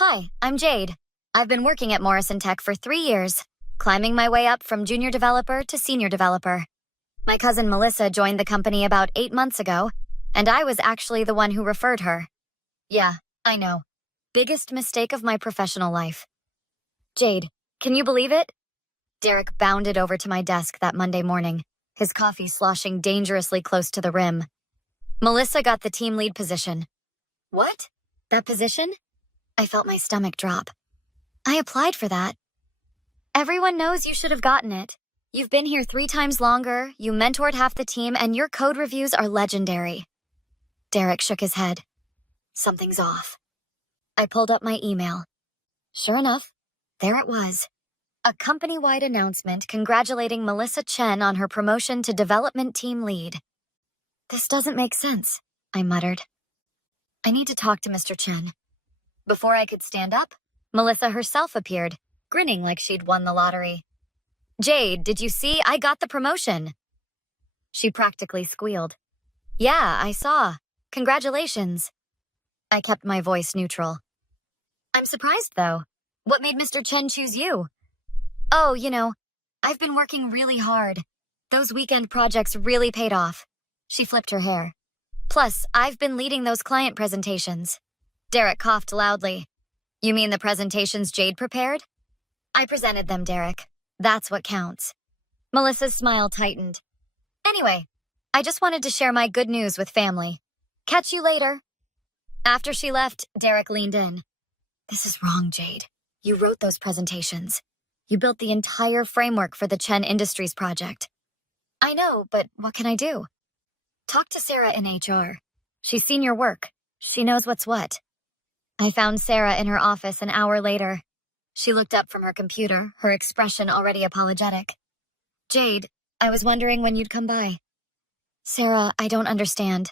Hi, I'm Jade. I've been working at Morrison Tech for 3 years, climbing my way up from junior developer to senior developer. My cousin Melissa joined the company about 8 months ago, and I was actually the one who referred her. Yeah, I know. Biggest mistake of my professional life. Jade, can you believe it? Derek bounded over to my desk that Monday morning, his coffee sloshing dangerously close to the rim. Melissa got the team lead position. What? That position? I felt my stomach drop. I applied for that. Everyone knows you should have gotten it. You've been here 3 times longer, you mentored half the team, and your code reviews are legendary. Derek shook his head. Something's off. I pulled up my email. Sure enough, there it was. A company-wide announcement congratulating Melissa Chen on her promotion to development team lead. This doesn't make sense, I muttered. I need to talk to Mr. Chen. Before I could stand up, Melissa herself appeared, grinning like she'd won the lottery. Jade, did you see? I got the promotion. She practically squealed. Yeah, I saw. Congratulations. I kept my voice neutral. I'm surprised, though. What made Mr. Chen choose you? Oh, I've been working really hard. Those weekend projects really paid off. She flipped her hair. Plus, I've been leading those client presentations. Derek coughed loudly. You mean the presentations Jade prepared? I presented them, Derek. That's what counts. Melissa's smile tightened. Anyway, I just wanted to share my good news with family. Catch you later. After she left, Derek leaned in. This is wrong, Jade. You wrote those presentations. You built the entire framework for the Chen Industries project. I know, but what can I do? Talk to Sarah in HR. She's seen your work. She knows what's what. I found Sarah in her office an hour later. She looked up from her computer, her expression already apologetic. Jade, I was wondering when you'd come by. Sarah, I don't understand.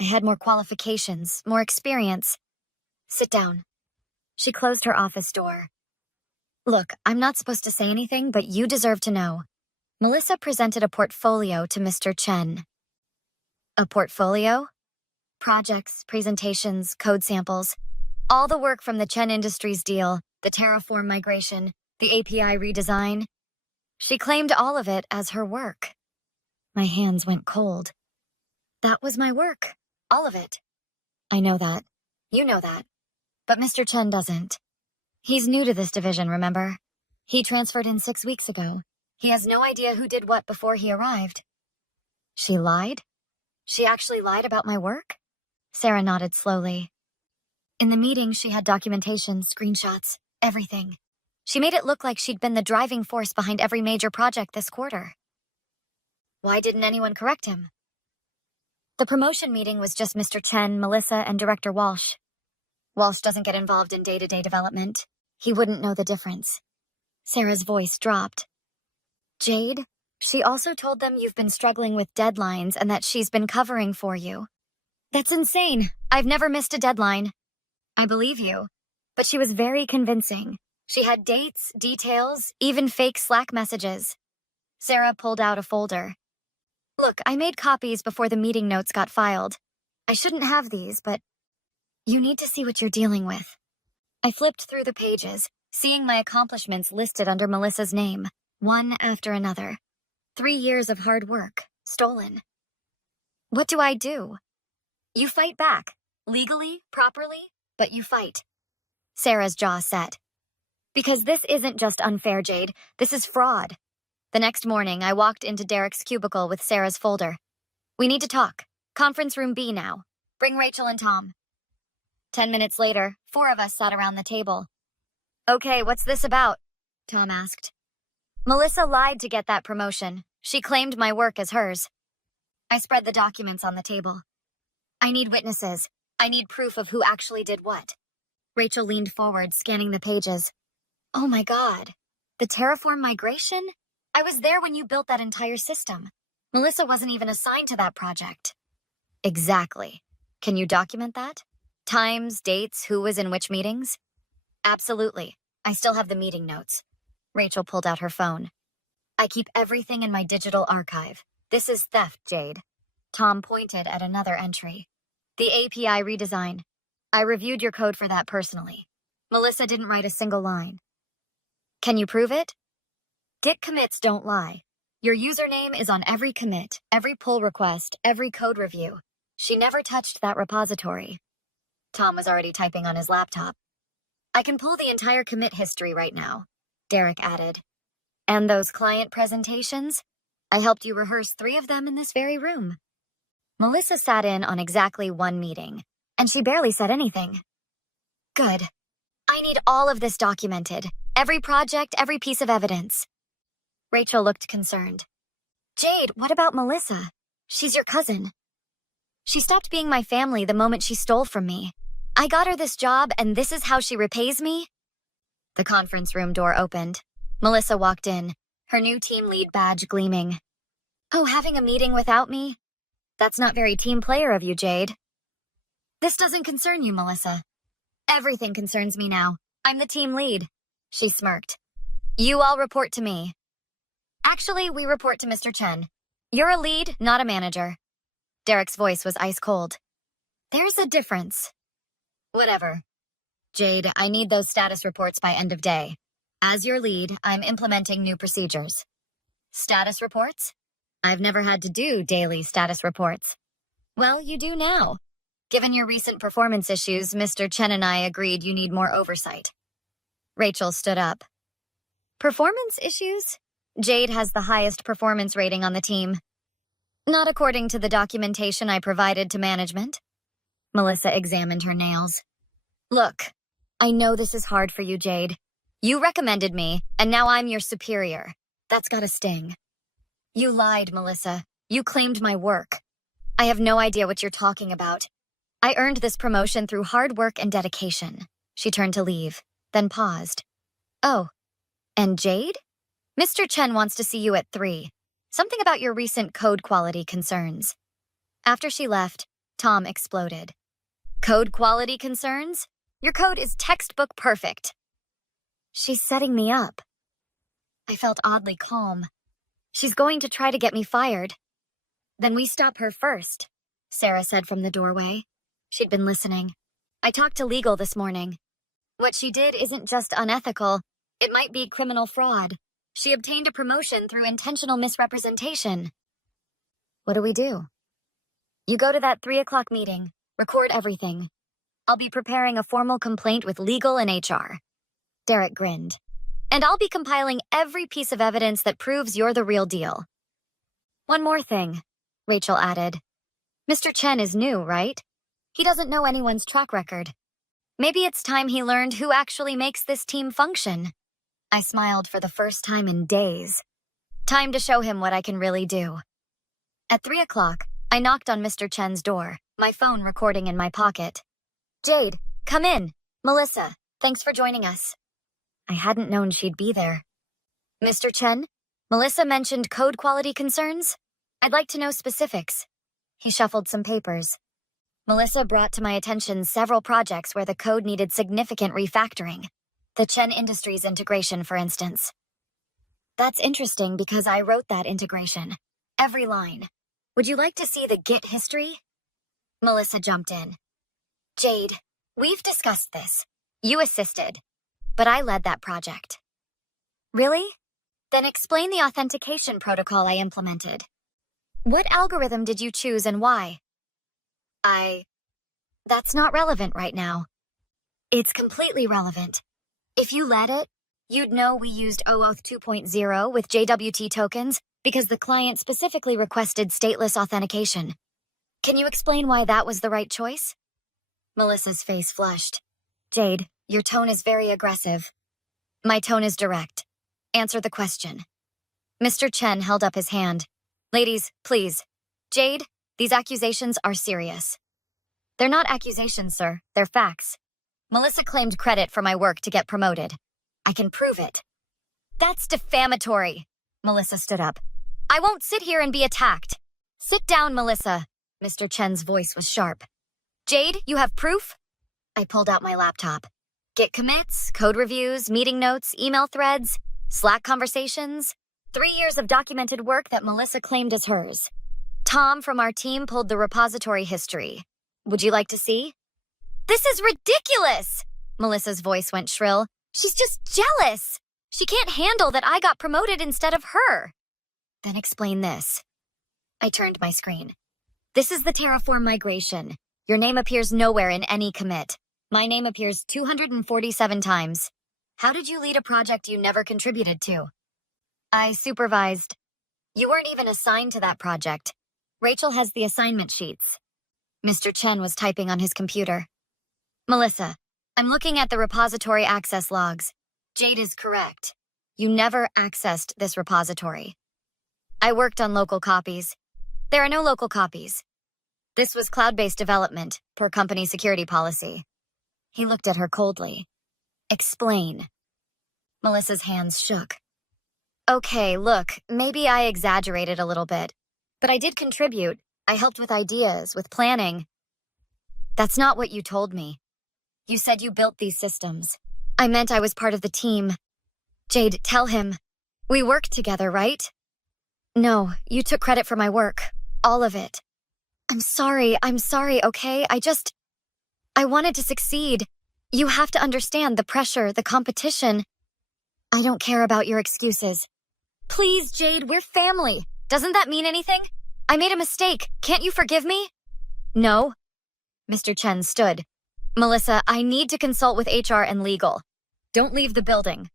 I had more qualifications, more experience. Sit down. She closed her office door. Look, I'm not supposed to say anything, but you deserve to know. Melissa presented a portfolio to Mr. Chen. A portfolio? Projects, presentations, code samples. All the work from the Chen Industries deal, the Terraform migration, the API redesign. She claimed all of it as her work. My hands went cold. That was my work. All of it. I know that. You know that. But Mr. Chen doesn't. He's new to this division, remember? He transferred in 6 weeks ago. He has no idea who did what before he arrived. She lied? She actually lied about my work? Sarah nodded slowly. In the meeting, she had documentation, screenshots, everything. She made it look like she'd been the driving force behind every major project this quarter. Why didn't anyone correct him? The promotion meeting was just Mr. Chen, Melissa, and Director Walsh. Walsh doesn't get involved in day-to-day development. He wouldn't know the difference. Sarah's voice dropped. Jade, she also told them you've been struggling with deadlines and that she's been covering for you. That's insane. I've never missed a deadline. I believe you. But she was very convincing. She had dates, details, even fake Slack messages. Sarah pulled out a folder. Look, I made copies before the meeting notes got filed. I shouldn't have these, but you need to see what you're dealing with. I flipped through the pages, seeing my accomplishments listed under Melissa's name, one after another. 3 years of hard work, stolen. What do I do? You fight back, legally, properly, but you fight. Sarah's jaw set. Because this isn't just unfair, Jade. This is fraud. The next morning, I walked into Derek's cubicle with Sarah's folder. We need to talk. Conference room B now. Bring Rachel and Tom. 10 minutes later, 4 of us sat around the table. Okay, what's this about? Tom asked. Melissa lied to get that promotion. She claimed my work as hers. I spread the documents on the table. I need witnesses. I need proof of who actually did what. Rachel leaned forward, scanning the pages. Oh my God. The Terraform migration? I was there when you built that entire system. Melissa wasn't even assigned to that project. Exactly. Can you document that? Times, dates, who was in which meetings? Absolutely. I still have the meeting notes. Rachel pulled out her phone. I keep everything in my digital archive. This is theft, Jade. Tom pointed at another entry. The API redesign. I reviewed your code for that personally. Melissa didn't write a single line. Can you prove it? Git commits don't lie. Your username is on every commit, every pull request, every code review. She never touched that repository. Tom was already typing on his laptop. I can pull the entire commit history right now, Derek added. And those client presentations? I helped you rehearse 3 of them in this very room. Melissa sat in on exactly 1 meeting, and she barely said anything. Good. I need all of this documented. Every project, every piece of evidence. Rachel looked concerned. Jade, what about Melissa? She's your cousin. She stopped being my family the moment she stole from me. I got her this job, and this is how she repays me? The conference room door opened. Melissa walked in, her new team lead badge gleaming. Oh, having a meeting without me? That's not very team player of you, Jade. This doesn't concern you, Melissa. Everything concerns me now. I'm the team lead. She smirked. You all report to me. Actually, we report to Mr. Chen. You're a lead, not a manager. Derek's voice was ice cold. There's a difference. Whatever. Jade, I need those status reports by end of day. As your lead, I'm implementing new procedures. Status reports? I've never had to do daily status reports. Well, you do now. Given your recent performance issues, Mr. Chen and I agreed you need more oversight. Rachel stood up. Performance issues? Jade has the highest performance rating on the team. Not according to the documentation I provided to management. Melissa examined her nails. Look, I know this is hard for you, Jade. You recommended me, and now I'm your superior. That's gotta sting. You lied, Melissa. You claimed my work. I have no idea what you're talking about. I earned this promotion through hard work and dedication. She turned to leave, then paused. Oh, and Jade? Mr. Chen wants to see you at 3. Something about your recent code quality concerns. After she left, Tom exploded. Code quality concerns? Your code is textbook perfect. She's setting me up. I felt oddly calm. She's going to try to get me fired. Then we stop her first, Sarah said from the doorway. She'd been listening. I talked to legal this morning. What she did isn't just unethical. It might be criminal fraud. She obtained a promotion through intentional misrepresentation. What do we do? You go to that 3 o'clock meeting. Record everything. I'll be preparing a formal complaint with legal and HR. Derek grinned. And I'll be compiling every piece of evidence that proves you're the real deal. One more thing, Rachel added. Mr. Chen is new, right? He doesn't know anyone's track record. Maybe it's time he learned who actually makes this team function. I smiled for the first time in days. Time to show him what I can really do. At 3 o'clock, I knocked on Mr. Chen's door, my phone recording in my pocket. Jade, come in. Melissa, thanks for joining us. I hadn't known she'd be there. Mr. Chen, Melissa mentioned code quality concerns. I'd like to know specifics. He shuffled some papers. Melissa brought to my attention several projects where the code needed significant refactoring. The Chen Industries integration, for instance. That's interesting because I wrote that integration. Every line. Would you like to see the Git history? Melissa jumped in. Jade, we've discussed this. You assisted. But I led that project. Really? Then explain the authentication protocol I implemented. What algorithm did you choose and why? That's not relevant right now. It's completely relevant. If you led it, you'd know we used OAuth 2.0 with JWT tokens because the client specifically requested stateless authentication. Can you explain why that was the right choice? Melissa's face flushed. Jade, your tone is very aggressive. My tone is direct. Answer the question. Mr. Chen held up his hand. Ladies, please. Jade, these accusations are serious. They're not accusations, sir. They're facts. Melissa claimed credit for my work to get promoted. I can prove it. That's defamatory. Melissa stood up. I won't sit here and be attacked. Sit down, Melissa. Mr. Chen's voice was sharp. Jade, you have proof? I pulled out my laptop. Git commits, code reviews, meeting notes, email threads, Slack conversations. 3 years of documented work that Melissa claimed as hers. Tom from our team pulled the repository history. Would you like to see? This is ridiculous! Melissa's voice went shrill. She's just jealous. She can't handle that I got promoted instead of her. Then explain this. I turned my screen. This is the Terraform migration. Your name appears nowhere in any commit. My name appears 247 times. How did you lead a project you never contributed to? I supervised. You weren't even assigned to that project. Rachel has the assignment sheets. Mr. Chen was typing on his computer. Melissa, I'm looking at the repository access logs. Jade is correct. You never accessed this repository. I worked on local copies. There are no local copies. This was cloud-based development, per company security policy. He looked at her coldly. Explain. Melissa's hands shook. Okay, look, maybe I exaggerated a little bit, but I did contribute. I helped with ideas, with planning. That's not what you told me. You said you built these systems. I meant I was part of the team. Jade, tell him. We worked together, right? No, you took credit for my work. All of it. I'm sorry, okay? I wanted to succeed. You have to understand the pressure, the competition. I don't care about your excuses. Please, Jade, we're family. Doesn't that mean anything? I made a mistake. Can't you forgive me? No. Mr. Chen stood. Melissa, I need to consult with HR and legal. Don't leave the building.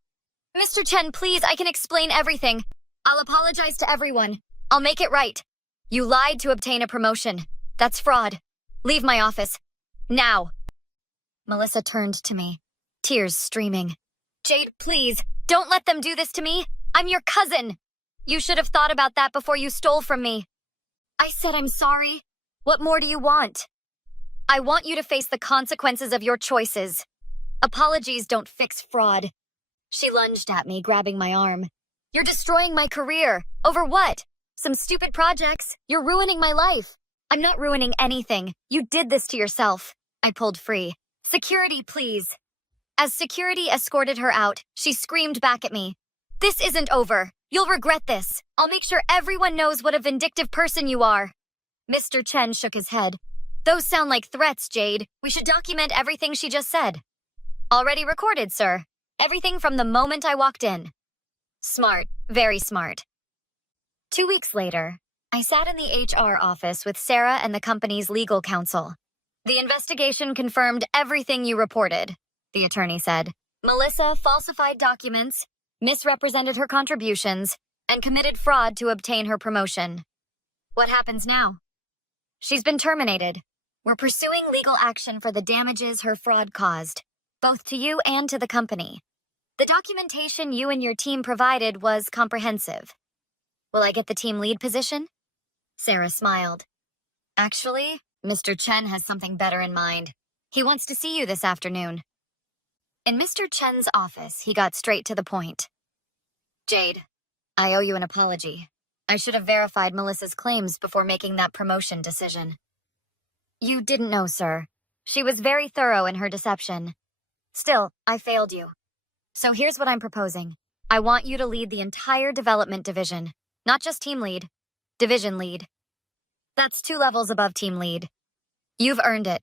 Mr. Chen, please, I can explain everything. I'll apologize to everyone. I'll make it right. You lied to obtain a promotion. That's fraud. Leave my office. Now. Melissa turned to me, tears streaming. Jade, please, don't let them do this to me. I'm your cousin. You should have thought about that before you stole from me. I said I'm sorry. What more do you want? I want you to face the consequences of your choices. Apologies don't fix fraud. She lunged at me, grabbing my arm. You're destroying my career. Over what? Some stupid projects. You're ruining my life. I'm not ruining anything. You did this to yourself. I pulled free. Security, please. As security escorted her out, she screamed back at me. This isn't over. You'll regret this. I'll make sure everyone knows what a vindictive person you are. Mr. Chen shook his head. Those sound like threats, Jade. We should document everything she just said. Already recorded, sir. Everything from the moment I walked in. Smart. Very smart. 2 weeks later, I sat in the HR office with Sarah and the company's legal counsel. The investigation confirmed everything you reported, the attorney said. Melissa falsified documents, misrepresented her contributions, and committed fraud to obtain her promotion. What happens now? She's been terminated. We're pursuing legal action for the damages her fraud caused, both to you and to the company. The documentation you and your team provided was comprehensive. Will I get the team lead position? Sarah smiled. Actually, Mr. Chen has something better in mind. He wants to see you this afternoon. In Mr. Chen's office, he got straight to the point. Jade, I owe you an apology. I should have verified Melissa's claims before making that promotion decision. You didn't know, sir. She was very thorough in her deception. Still, I failed you. So here's what I'm proposing. I want you to lead the entire development division, not just team lead, division lead. That's 2 levels above team lead. You've earned it.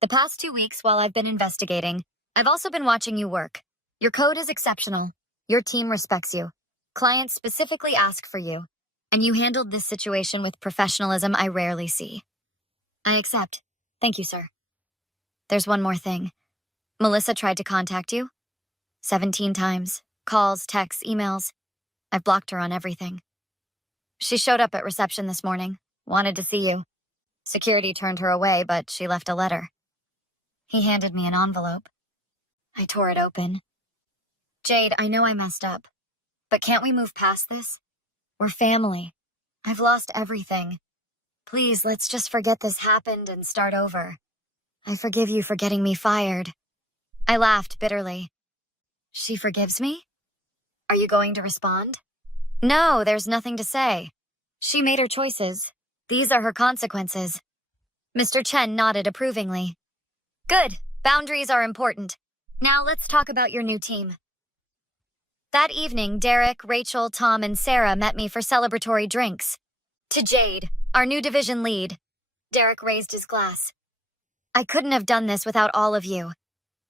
The past 2 weeks while I've been investigating, I've also been watching you work. Your code is exceptional. Your team respects you. Clients specifically ask for you. And you handled this situation with professionalism I rarely see. I accept. Thank you, sir. There's one more thing. Melissa tried to contact you. 17 times. Calls, texts, emails. I've blocked her on everything. She showed up at reception this morning. Wanted to see you. Security turned her away, but she left a letter. He handed me an envelope. I tore it open. Jade, I know I messed up. But can't we move past this? We're family. I've lost everything. Please, let's just forget this happened and start over. I forgive you for getting me fired. I laughed bitterly. She forgives me? Are you going to respond? No, there's nothing to say. She made her choices. These are her consequences. Mr. Chen nodded approvingly. Good. Boundaries are important. Now let's talk about your new team. That evening, Derek, Rachel, Tom, and Sarah met me for celebratory drinks. To Jade, our new division lead. Derek raised his glass. I couldn't have done this without all of you.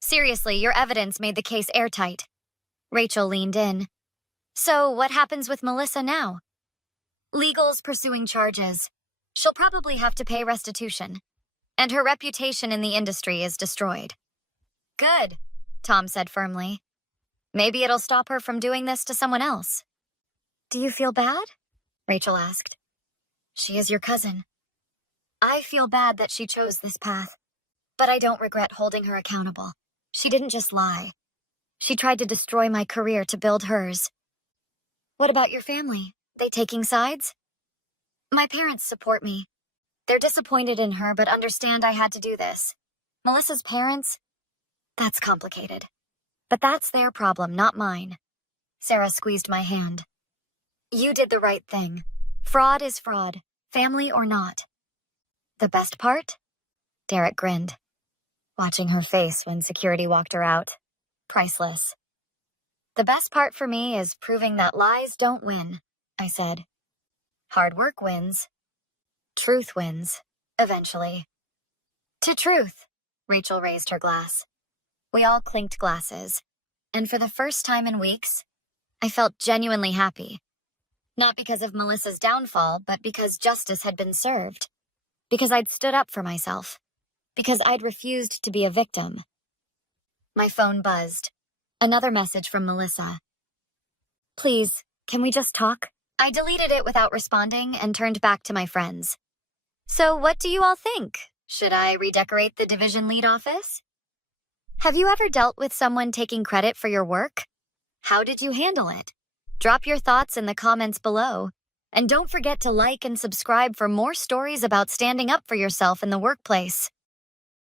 Seriously, your evidence made the case airtight. Rachel leaned in. So, what happens with Melissa now? Legal's pursuing charges. She'll probably have to pay restitution. And her reputation in the industry is destroyed. Good, Tom said firmly. Maybe it'll stop her from doing this to someone else. Do you feel bad? Rachel asked. She is your cousin. I feel bad that she chose this path, but I don't regret holding her accountable. She didn't just lie. She tried to destroy my career to build hers. What about your family? They taking sides? My parents support me. They're disappointed in her, but understand I had to do this. Melissa's parents? That's complicated. But that's their problem, not mine. Sarah squeezed my hand. You did the right thing. Fraud is fraud, family or not. The best part? Derek grinned, watching her face when security walked her out. Priceless. The best part for me is proving that lies don't win, I said. Hard work wins. Truth wins, eventually. To truth, Rachel raised her glass. We all clinked glasses, and for the first time in weeks, I felt genuinely happy. Not because of Melissa's downfall, but because justice had been served. Because I'd stood up for myself. Because I'd refused to be a victim. My phone buzzed. Another message from Melissa. Please, can we just talk? I deleted it without responding and turned back to my friends. So what do you all think? Should I redecorate the division lead office? Have you ever dealt with someone taking credit for your work? How did you handle it? Drop your thoughts in the comments below. And don't forget to like and subscribe for more stories about standing up for yourself in the workplace.